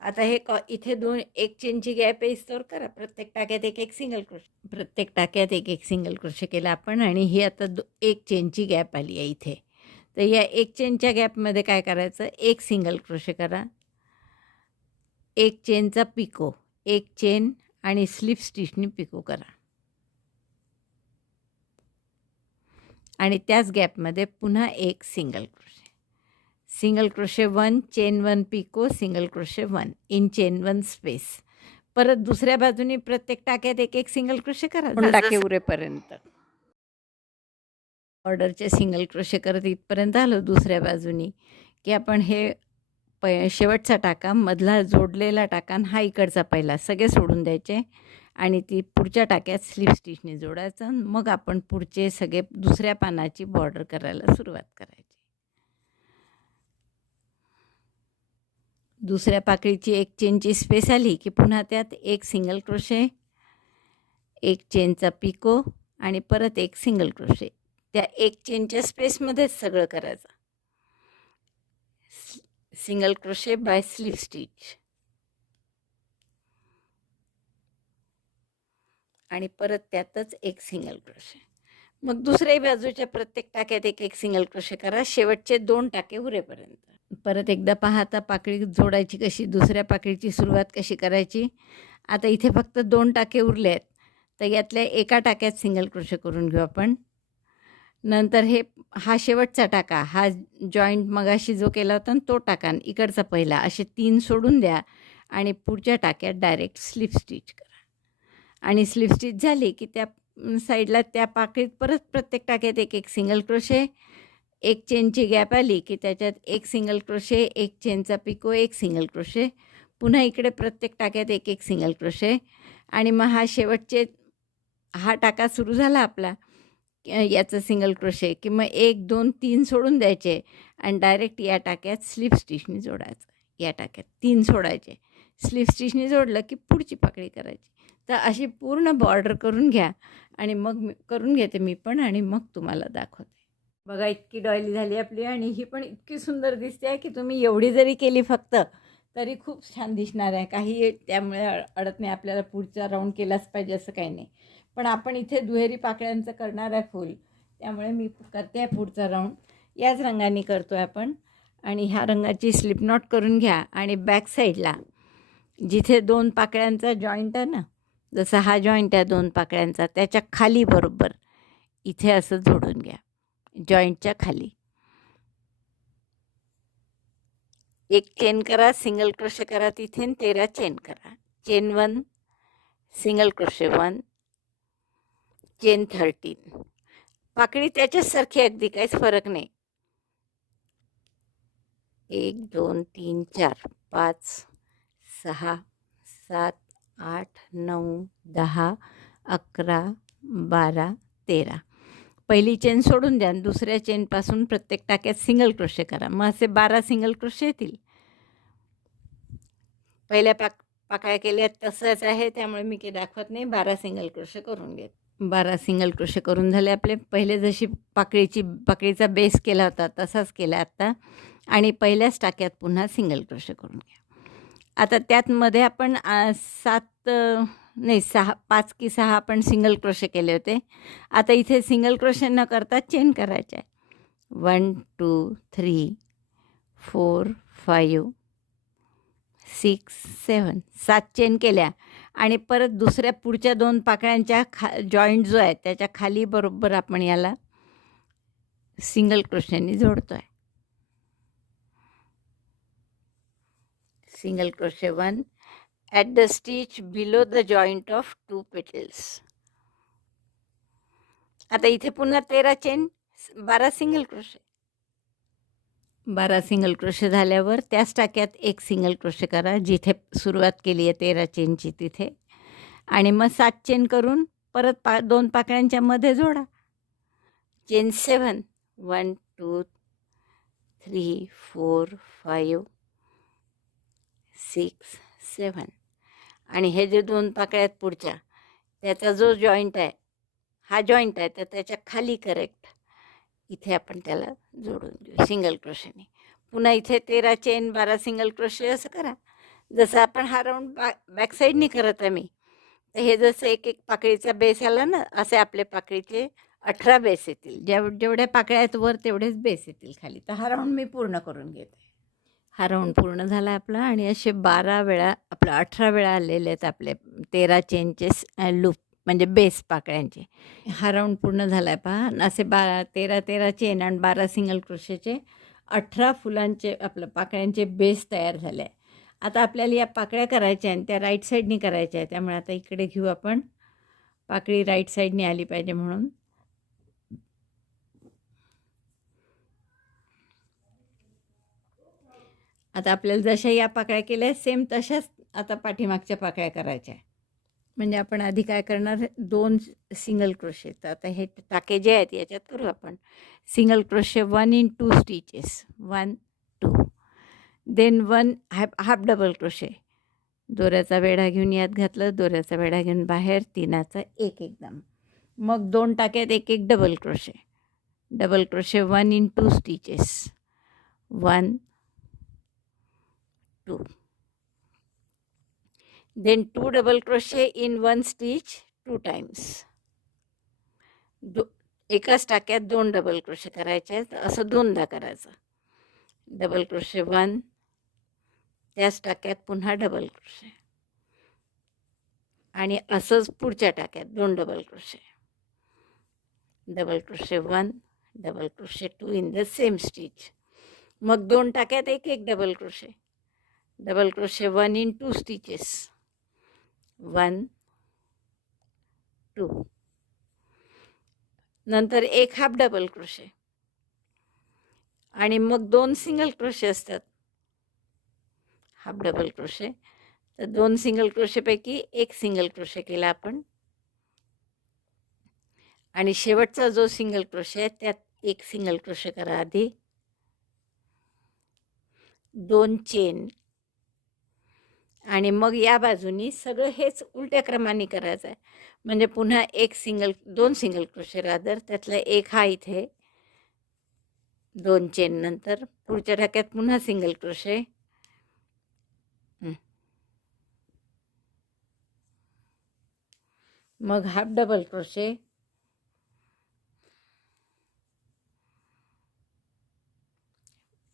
आता हे इथे एक चेनची गॅप आहे इस्तोवर करा. प्रत्येक टाक्यात एक सिंगल क्रोशे, प्रत्येक टाक्यात एक सिंगल क्रोशे केला आपण. आणि ही आता एक चेनची गॅप आली आहे इथे. तर या एक चेनच्या गॅपमध्ये काय करायचं, एक सिंगल क्रोशे करा, एक चेनचा पिको, एक चेन आणि स्लिप स्टिचनी पिको करा. आणि त्याच गॅपमध्ये पुन्हा एक single crochet, single crochet 1, chain 1 picot, single crochet 1 in chain 1 space. परत दुसऱ्या बाजूनी प्रत्येक टाक्यात एक सिंगल क्रोशे करा, 2 टाके उरेपर्यंत. ऑर्डरचे सिंगल क्रोशे करत इथपर्यंत आलो दुसऱ्या बाजूनी की आपण हे शेवटचा टाका, मधला जोडलेला टाका आणि हा इकडचा पहिला सगळे सोडून द्यायचे आणि ती पुढच्या टाक्यात स्लिप स्टिचने जोडायचं. मग आपण पुढचे सगळे दुसऱ्या पानाची बॉर्डर करायला सुरुवात करायची. दुसऱ्या पाकळीची एक चेनची स्पेस आली की पुन्हा त्यात एक सिंगल क्रोशे, एक चेनचा पिको आणि परत एक सिंगल क्रोशे. त्या एक चेनच्या स्पेसमध्येच सगळं करायचं. Single crochet by slip stitch आणि परत त्यातच एक सिंगल क्रोशे. मग दुसऱ्याही बाजूच्या प्रत्येक टाक्यात एक सिंगल क्रोशे करा, शेवटचे 2 टाके उरेपर्यंत. परत एकदा पहा आता पाकळी जोडायची कशी, दुसऱ्या पाकळीची सुरुवात कशी करायची. आता इथे फक्त 2 टाके उरले आहेत, तर यातल्या एका टाक्यात सिंगल क्रोशे करून घेऊ आपण. नंतर हा शेवटचा टाका, हा जॉईंट मगाशी जो केला होता ना तो टाका, इकडचा पहिला, असे 3 सोडून द्या आणि पुढच्या टाक्यात डायरेक्ट स्लिप स्टिच करा. आणि स्लिप स्टिच झाली की त्या साईडला त्या पाकळीत परत प्रत्येक टाक्यात एक सिंगल क्रोशे, एक चेनची गॅप आली की त्याच्यात एक सिंगल क्रोशे, एक चेनचा पिको, एक सिंगल क्रोशे, पुन्हा इकडे प्रत्येक टाक्यात एक सिंगल क्रोशे. आणि मग हा टाका सुरू झाला आपला याचं सिंगल क्रोशे की मग 1, 2, 3 सोडून द्यायचे आणि डायरेक्ट या टाक्यात स्लिप स्टिचनी जोडायचं. या टाक्यात 3 सोडायचे, स्लिप स्टिचनी जोडलं की पुढची पाकळी करायची. तर अशी पूर्ण बॉर्डर करून घ्या आणि मग करून घेते मी पण आणि मग तुम्हाला दाखवते. बघा इतकी डॉयली झाली आपली आणि ही पण इतकी सुंदर दिसते आहे की तुम्ही एवढी जरी केली फक्त तरी खूप छान दिसणार आहे. काही त्यामुळे अडत नाही. आपल्याला पुढचा राऊंड केलाच पाहिजे असं काही नाही. पण आपण इथे दुहेरी पाकळ्यांचं करणार आहे फुल, त्यामुळे मी करते आहे पुढचा राऊंड. याच रंगाने करतो आहे आपण. आणि ह्या रंगाची स्लिप नॉट करून घ्या आणि बॅक साईडला जिथे 2 पाकळ्यांचा जॉईंट आहे ना, जसा हा जॉईंट आहे 2 पाकळ्यांचा, त्याच्या खाली बरोबर इथे असं जोडून घ्या. जॉईंटच्या खाली एक चेन करा, सिंगल क्रोशे करा तिथे 13 चेन करा. Chain 1, single crochet 1, chain 13. पाकळी त्याच्यासारखी अगदी काहीच फरक नाही. 1, 2, 3, 4, 5, 6, 7, 8, 9, 10, 11, 12, 13. पहिली चेन सोडून द्या, दुसऱ्या चेनपासून प्रत्येक टाक्यात सिंगल क्रोशे करा. मग असे 12 सिंगल क्रोशे येतील. पहिल्या पाकळ्या केल्या तसंच आहे, त्यामुळे मी काही दाखवत नाही. 12 सिंगल क्रोशे करून घेत. 12 सिंगल क्रोशे करून झाले आपले. पहिले जशी पाकळीचा बेस केला होता तसाच केला आत्ता. आणि पहिल्याच टाक्यात पुन्हा सिंगल क्रोशे करून घ्या. आता त्यातमध्ये आपण 5 की 6 आपण सिंगल क्रोशे केले होते. आता इथे सिंगल क्रोशे न करता चेन करायचे आहे. 1, 2, 3, 4, 5, 6, 7, 7 चेन केल्या आणि परत दुसऱ्या पुढच्या 2 पाकळ्यांच्या जॉईंट जो आहे त्याच्या खाली बरोबर आपण याला सिंगल क्रोशेने जोडतो आहे. Single crochet 1 at the stitch below the joint of 2 petals. आता इथे पुन्हा 13 chain, 12 single crochet. 12 single crochet झाल्यावर त्याच टाक्यात एक सिंगल क्रोशे करा जिथे सुरुवात केली आहे 13 चेनची तिथे. आणि मग 7 चेन करून परत 2 पाकळ्यांच्या मध्ये जोडा. चेन 7, 1, 2, 3, 4, 5, 6, 7. आणि हे जे 2 पाकळ्यात पुढच्या त्याचा जो जॉईंट आहे, हा जॉईंट आहे, तर त्याच्या खाली करेक्ट इथे आपण त्याला जोडून देऊ सिंगल क्रोशेने. पुन्हा इथे 13 चेन 12 सिंगल क्रोशे असं करा. जसं आपण हा राऊंड बॅक साईडनी करत आहे मी. तर हे जसं एक एक पाकळीचा बेस आला ना, असे आपले पाकळीचे 18 बेस येतील. जेवढ्या पाकळ्या आहेत वर तेवढेच बेस येतील खाली. तर हा राऊंड मी पूर्ण करून घेते. हा राऊंड पूर्ण झाला आपला आणि असे 12 वेळा आपलं 18 वेळा आलेले आहेत आपले 13 चेनचे लूप म्हणजे बेस पाकळ्यांचे. हा राऊंड पूर्ण झाला आहे पहा. असे 13 चेन आणि 12 सिंगल क्रोशेचे 18 फुलांचे आपलं पाकळ्यांचे बेस तयार झाले आहे. आता आपल्याला या पाकळ्या करायच्या आणि त्या राईट साईडनी करायच्या आहे. त्यामुळे आता इकडे घेऊ आपण. पाकळी राईट साईडनी आली पाहिजे म्हणून. आता आपल्याला जशा या पाकळ्या केल्या सेम तशाच आता पाठीमागच्या पाकळ्या करायच्या आहे. म्हणजे आपण आधी काय करणार, 2 सिंगल क्रोशे. तर आता हे टाके जे आहेत याच्यात करू आपण. Single crochet 1 in 2 stitches, 1 2. Then 1 half double crochet. दोऱ्याचा वेढा घेऊन यात घातलं, दोऱ्याचा वेढा घेऊन बाहेर, 3चा एक एकदम. मग 2 टाक्यात एक एक double crochet. Double crochet 1 in 2 stitches, 1 2. Then 2 double crochet in 1 stitch 2 times. एकाच टाक्यात 2 डबल क्रोशे करायचे आहेत. असं 2दा करायचं. डबल क्रोशे 1, त्याच टाक्यात पुन्हा डबल क्रोशे आणि असंच पुढच्या टाक्यात 2 double crochet. Double crochet 1, double crochet 2 in the same stitch. मग 2 टाक्यात एक एक double crochet. Double crochet 1 in 2 stitches, 1 2. नंतर एक हाफ डबल क्रोशे आणि मग 2 सिंगल क्रोशे असतात. Half double crochet. तर 2 सिंगल क्रोशेपैकी एक सिंगल क्रोशे केला आपण आणि शेवटचा जो सिंगल क्रोशे आहे त्यात एक सिंगल क्रोशे करा आधी. 2 चेन आणि मग या बाजूनी सगळं हेच उलट्या क्रमाने करायचं आहे. म्हणजे पुन्हा 2 सिंगल क्रोशे रादर, त्यातला एक हा इथे 2 चेन. नंतर पुढच्या टाक्यात पुन्हा सिंगल क्रोशे, मग हाफ डबल क्रोशे,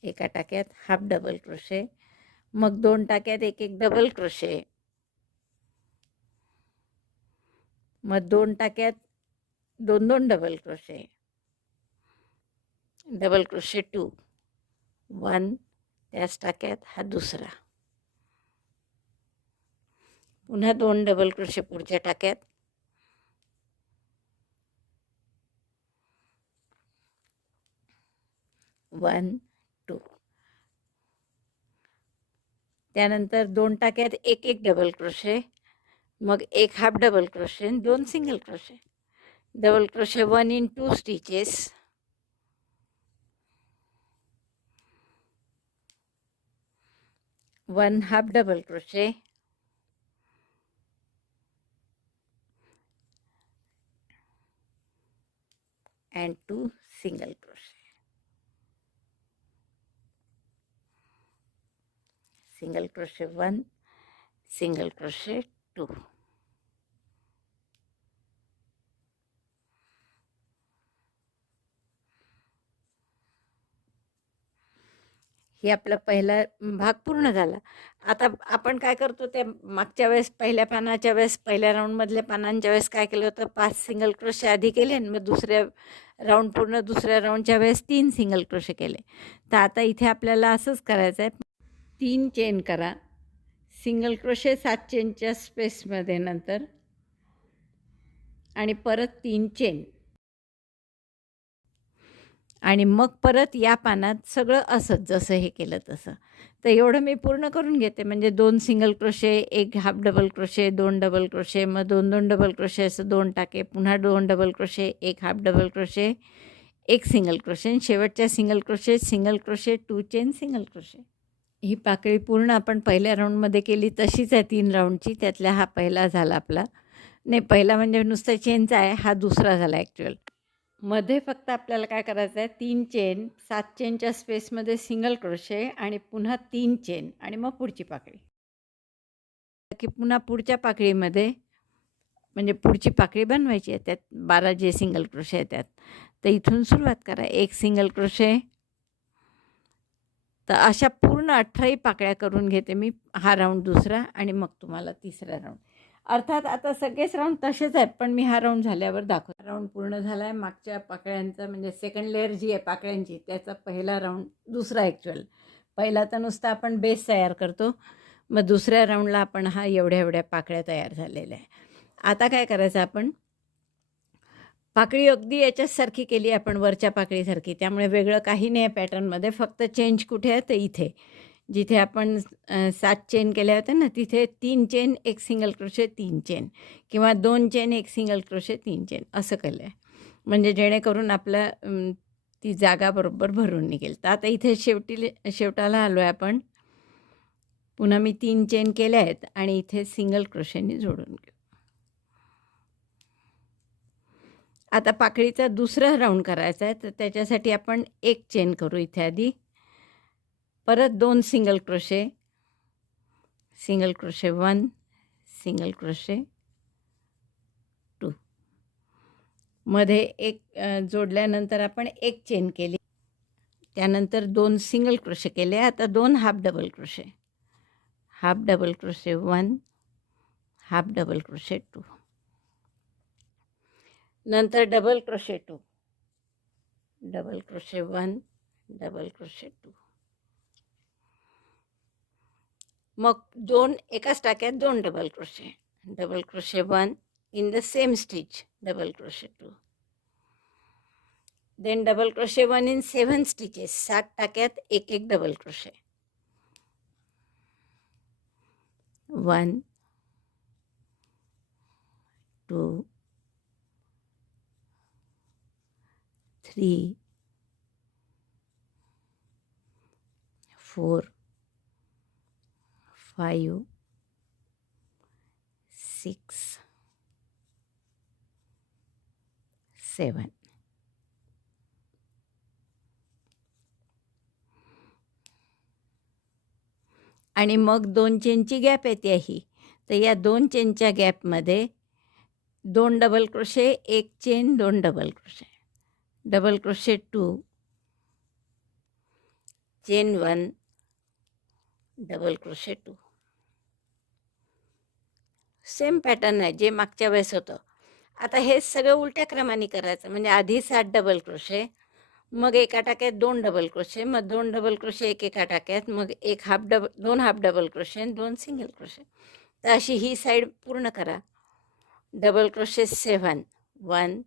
एका टाक्यात हाफ डबल क्रोशे, मग 2 टाक्यात एक एक डबल क्रोशे, मग 2 टाक्यात 2 डबल क्रोशे, डबल क्रोशे 2, 1, त्याच टाक्यात हा दुसरा, पुन्हा 2 डबल क्रोशे पुढच्या टाक्यात, 1 2. त्यानंतर 2 टाक्यात एक एक डबल क्रोशे, मग एक half double crochet, 2 single crochet. Double crochet 1 in 2 stitches, 1 half double crochet and 2 single crochet. Single crochet 1, single crochet 2. हे आपला पहिला भाग पूर्ण झाला. आता आपण काय करतो, त्या मागच्या वेळेस पहिल्या पानाच्या वेळेस, पहिल्या राऊंडमधल्या पानांच्या वेळेस काय केलं होतं, 5 सिंगल क्रोशे आधी केले आणि मग दुसऱ्या राऊंडच्या वेळेस 3 सिंगल क्रोशे केले. तर आता इथे आपल्याला असंच करायचं आहे. 3 चेन करा, सिंगल क्रोशे 7 चेनच्या स्पेसमध्ये नंतर, आणि परत 3 चेन, आणि मग परत या पानात सगळं असंच जसं हे केलं तसं. तर एवढं मी पूर्ण करून घेते. म्हणजे 2 सिंगल क्रोशे, एक half double crochet, 2 double crochet, मग 2 डबल क्रोशे, असं 2 टाके, पुन्हा 2 डबल क्रोशे, एक हाफ डबल क्रोशे, एक सिंगल क्रोशे, आणि शेवटच्या single crochet 2 chain single crochet. ही पाकळी पूर्ण आपण पहिल्या राऊंडमध्ये केली तशीच आहे 3 राऊंडची. त्यातला हा पहिला झाला आपला. नाही, पहिला म्हणजे नुसता चेनचा आहे, हा दुसरा झाला ॲक्च्युअल. मध्ये फक्त आपल्याला काय करायचं आहे, 3 चेन, 7 चेनच्या स्पेसमध्ये सिंगल क्रोशे आणि पुन्हा 3 चेन आणि मग पुढची पाकळी, की पुन्हा पुढच्या पाकळीमध्ये म्हणजे पुढची पाकळी बनवायची आहे. त्यात 12 जे सिंगल क्रोशे आहेत त्यात. तर इथून सुरुवात करा. एक सिंगल क्रोशे. तर अशा पूर्ण 18 पाकळ्या करून घेते मी. हा राऊंड दुसरा आणि मग तुम्हाला तिसरा राऊंड. अर्थात आता सगळेच राऊंड तसेच आहेत, पण मी हा राऊंड झाल्यावर दाखवते. राऊंड पूर्ण झाला आहे. मागच्या पाकळ्यांचा म्हणजे सेकंड लेअर जी आहे पाकळ्यांची, त्याचा पहिला राऊंड, दुसरा ॲक्च्युअल. पहिला तर नुसता आपण बेस तयार करतो. मग दुसऱ्या राऊंडला आपण हा एवढ्या एवढ्या पाकळ्या तयार झालेल्या आहे. आता काय करायचं, आपण पाकळी अगदी याच्यासारखी केली आपण, वरच्या पाकळीसारखी. त्यामुळे वेगळं काही नाही आहे पॅटर्नमध्ये. फक्त चेंज कुठे आहे तर इथे, जिथे आपण 7 चेन केल्या होत्या ना, तिथे 3 चेन 1 सिंगल क्रोशे 3 चेन, किंवा 2 चेन 1 सिंगल क्रोशे 3 चेन असं केलं आहे. म्हणजे जेणेकरून आपलं ती जागा बरोबर भरून निघेल. तर आता इथे शेवटाला आलो आहे आपण. पुन्हा मी 3 चेन केल्या आहेत आणि इथे सिंगल क्रोशेने जोडून घेऊ. आता पाकळीचा दुसरा राऊंड करायचा आहे, तर त्याच्यासाठी आपण 1 चेन करू इथे आधी. परत 2 single crochet, single crochet 1, single crochet 2. मध्ये एक जोडल्यानंतर आपण 1 चेन केली. त्यानंतर 2 सिंगल क्रोशे केले. आता 2 half double crochet, half double crochet 1, half double crochet 2. नंतर double crochet 2, double crochet 1, double crochet 2. मग 2 एकाच टाक्यात 2 double crochet, double crochet 1 in the same stitch, double crochet 2. Then double crochet 1 in 7 stitches, 7 टाक्यात एक एक double crochet. 1, 2, 3, 4, 5, 6, 7. आणि मग 2 चेनची gap येते ही. तर या 2 चेनच्या गॅपमध्ये 2 double crochet, 1 chain, 2 double crochet, double crochet 2, chain 1, double crochet 2. Same pattern आहे जे मागच्या वेळेस होतं. आता हे सगळं उलट्या क्रमाने करायचं. म्हणजे आधी 7 डबल क्रोशे, मग एका टाक्यात 2 डबल क्रोशे, मग 2 डबल क्रोशे एका टाक्यात, मग 2 half double crochet, 2 single crochet. तर अशी ही साईड पूर्ण करा. Double crochet 7, 1,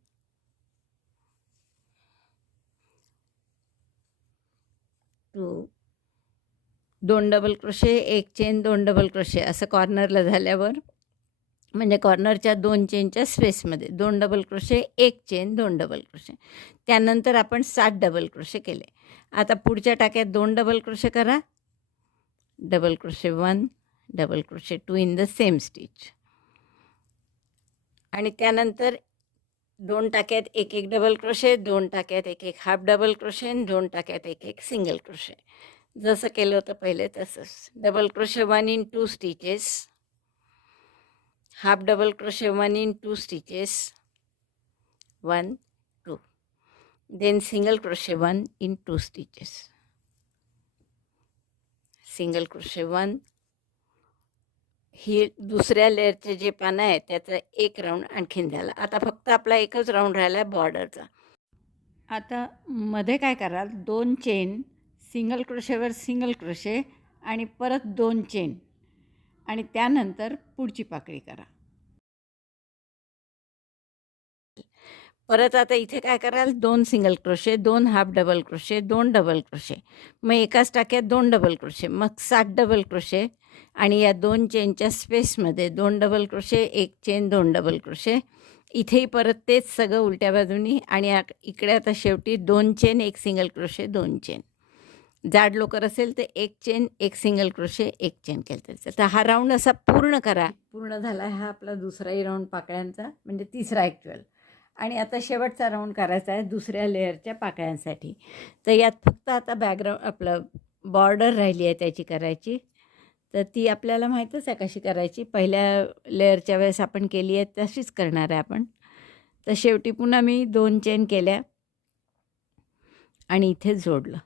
2, 2 double crochet, 1 chain, 2 double crochet असं कॉर्नरला झाल्यावर, म्हणजे कॉर्नरच्या 2 चेनच्या स्पेसमध्ये 2 double crochet, 1 chain, 2 double crochet. त्यानंतर आपण 7 डबल क्रोशे केले. आता पुढच्या टाक्यात 2 डबल क्रोशे करा, double crochet 1, double crochet 2 in the same stitch. आणि त्यानंतर 2 टाक्यात एक एक डबल क्रोशे, 2 टाक्यात एक एक हाफ डबल क्रोशे, 2 टाक्यात एक एक सिंगल क्रोशे. जसं केलं होतं पहिले तसंच. Double crochet 1 in 2 stitches, half double crochet 1 in 2 stitches, 1, 2. Then single crochet 1 in 2 stitches, single crochet 1. ही दुसऱ्या लेअरचे जे पानं आहेत त्याचा एक राऊंड आणखीन झाला. आता फक्त आपला एकच राऊंड राहिला आहे बॉर्डरचा. आता मध्ये काय कराल, 2 चेन, सिंगल क्रोशेवर सिंगल क्रोशे आणि परत 2 चेन, आणि त्यानंतर पुढची पाकळी करा. परत आता इथे काय कराल, 2 single crochet, 2 half double crochet, 2 double crochet, मग एकाच टाक्यात 2 डबल क्रोशे, मग 7 डबल क्रोशे, आणि या 2 चेनच्या स्पेसमध्ये 2 double crochet, 1 chain, 2 double crochet. इथेही परत तेच सगळं उलट्या बाजूनी, आणि इकडे आता शेवटी 2 चेन, 1 सिंगल क्रोशे, 2 चेन. जाड लोकर असेल तर 1 चेन, 1 सिंगल क्रोशे, 1 चेन केलं तर हा राऊंड असा पूर्ण करा. पूर्ण झाला हा आपला दुसराही राऊंड पाकळ्यांचा, म्हणजे तिसरा ॲक्च्युअल. आणि आता शेवटचा राऊंड करायचा आहे दुसऱ्या लेअरच्या पाकळ्यांसाठी. तर यात फक्त आता बॅकग्राऊंड आपलं बॉर्डर राहिली आहे त्याची करायची. तर ती आपल्याला माहीतच आहे कशी करायची. पहिल्या लेअरच्या वेळेस आपण केली आहे तशीच करणार आहे आपण. तर शेवटी पुन्हा मी 2 चेन केल्या आणि इथे जोडलं.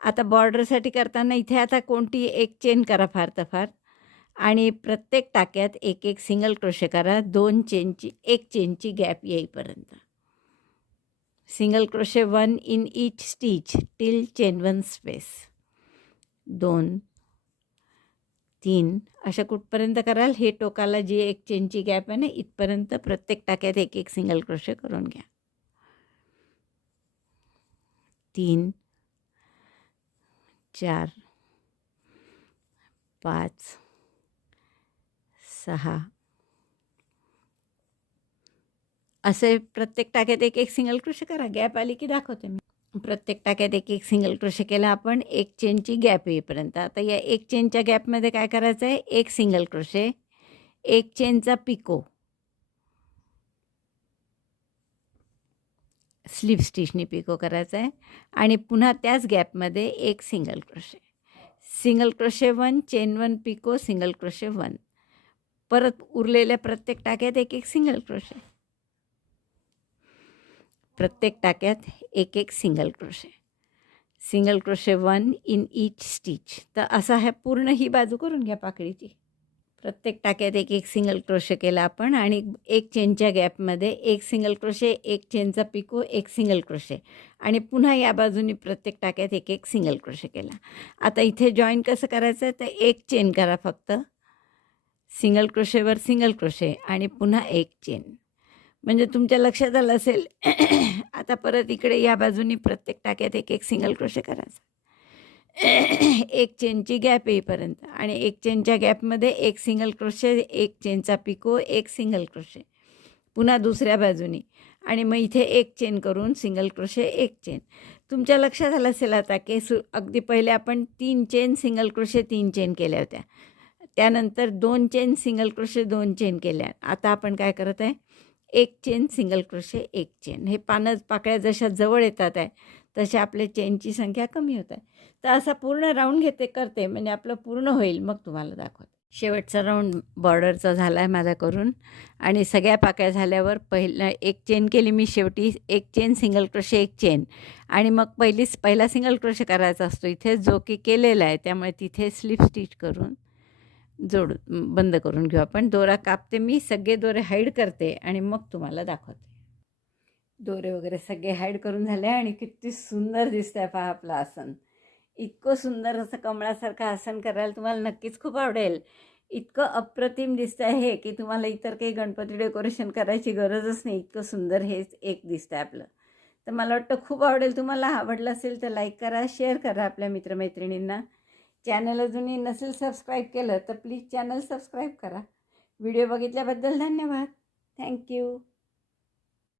आता बॉर्डरसाठी करताना इथे आता कोणती एक चेन करा फार तर फार, आणि प्रत्येक टाक्यात एक एक सिंगल क्रोशे करा. 2 चेनची 1 चेनची गॅप येईपर्यंत. Single crochet 1 in each stitch till chain 1 space. 2 3 अशा कुठपर्यंत कराल, हे टोकाला जी 1 चेनची गॅप आहे ना इथपर्यंत प्रत्येक टाक्यात एक एक सिंगल क्रोशे करून घ्या. 3 4 5 6 असे प्रत्येक टाक्यात एक एक सिंगल क्रोशे करा. गॅप आली की दाखवते मी. प्रत्येक टाक्यात एक एक सिंगल क्रोशे केला आपण 1 चेनची गॅप येईपर्यंत. आता या 1 चेनच्या गॅपमध्ये काय करायचं आहे, 1 सिंगल क्रोशे, 1 चेनचा पिको, स्लीप स्टिचनी पिको करायचा आहे आणि पुन्हा त्याच गॅपमध्ये 1 single crochet. Single crochet 1 chain 1 picot single crochet 1. परत उरलेल्या प्रत्येक टाक्यात एक एक सिंगल क्रोशे. प्रत्येक टाक्यात एक एक single crochet. Single crochet 1 in each stitch. तर असा ह्या पूर्ण ही बाजू करून घ्या पाकळीची. प्रत्येक टाक्यात एक एक सिंगल क्रोशे केला आपण आणि 1 चेनच्या गॅपमध्ये 1 सिंगल क्रोशे, 1 चेनचा पिको, 1 सिंगल क्रोशे आणि पुन्हा या बाजूनी प्रत्येक टाक्यात एक एक सिंगल क्रोशे केला. आता इथे जॉईन कसं करायचं आहे, तर 1 चेन करा फक्त. सिंगल क्रोशेवर सिंगल क्रोशे आणि पुन्हा 1 चेन. म्हणजे तुमच्या लक्षात आलं असेल. आता परत इकडे या बाजूनी प्रत्येक टाक्यात एक एक सिंगल क्रोशे करायचा. 1 चेनची गॅप येईपर्यंत आणि 1 चेनच्या गॅपमध्ये 1 सिंगल क्रोशे, 1 चेनचा पिको, 1 सिंगल क्रोशे. पुन्हा दुसऱ्या बाजूनी आणि मग इथे 1 चेन करून सिंगल क्रोशे, 1 चेन. तुमच्या लक्षात आलं असेल आता की अगदी पहिले आपण 3 चेन सिंगल क्रोशे 3 चेन केल्या होत्या. त्यानंतर 2 चेन सिंगल क्रोशे 2 चेन केल्या. आता आपण काय करत आहे, 1 चेन सिंगल क्रोशे 1 चेन. हे पाकळ्या जशा जवळ येतात आहे तशा आपल्या चेनची संख्या कमी होत आहे. तर असा पूर्ण राऊंड करते म्हणजे आपलं पूर्ण होईल, मग तुम्हाला दाखवते. शेवटचा राऊंड बॉर्डरचा झाला आहे माझा करून आणि सगळ्या पाकळ्या झाल्यावर पहिला 1 चेन केली मी. शेवटी 1 चेन सिंगल क्रोशे 1 चेन आणि मग पहिला सिंगल क्रोशे करायचा असतो इथे, जो की केलेला आहे. त्यामुळे तिथे स्लिप स्टिच करून बंद करून घेऊ आपण. दोरा कापते मी, सगळे दोरे हाईड करते आणि मग तुम्हाला दाखवते. दोरे वगैरे सगळे हाईड करून झाले आणि किती सुंदर दिसतं आहे पहा आपलं आसन. इतकं सुंदर असं कमळासारखं आसन करायला तुम्हाला नक्कीच खूप आवडेल. इतकं अप्रतिम दिसतं आहे हे की तुम्हाला इतर काही गणपती डेकोरेशन करायची गरजच नाही. इतकं सुंदर हेच एक दिसतं आहे आपलं. तर मला वाटतं खूप आवडेल तुम्हाला. आवडलं असेल तर लाईक करा, शेअर करा आपल्या मित्रमैत्रिणींना. चॅनल अजूनही नसेल सबस्क्राईब केलं तर प्लीज चॅनल सबस्क्राईब करा. व्हिडिओ बघितल्याबद्दल धन्यवाद. थँक्यू.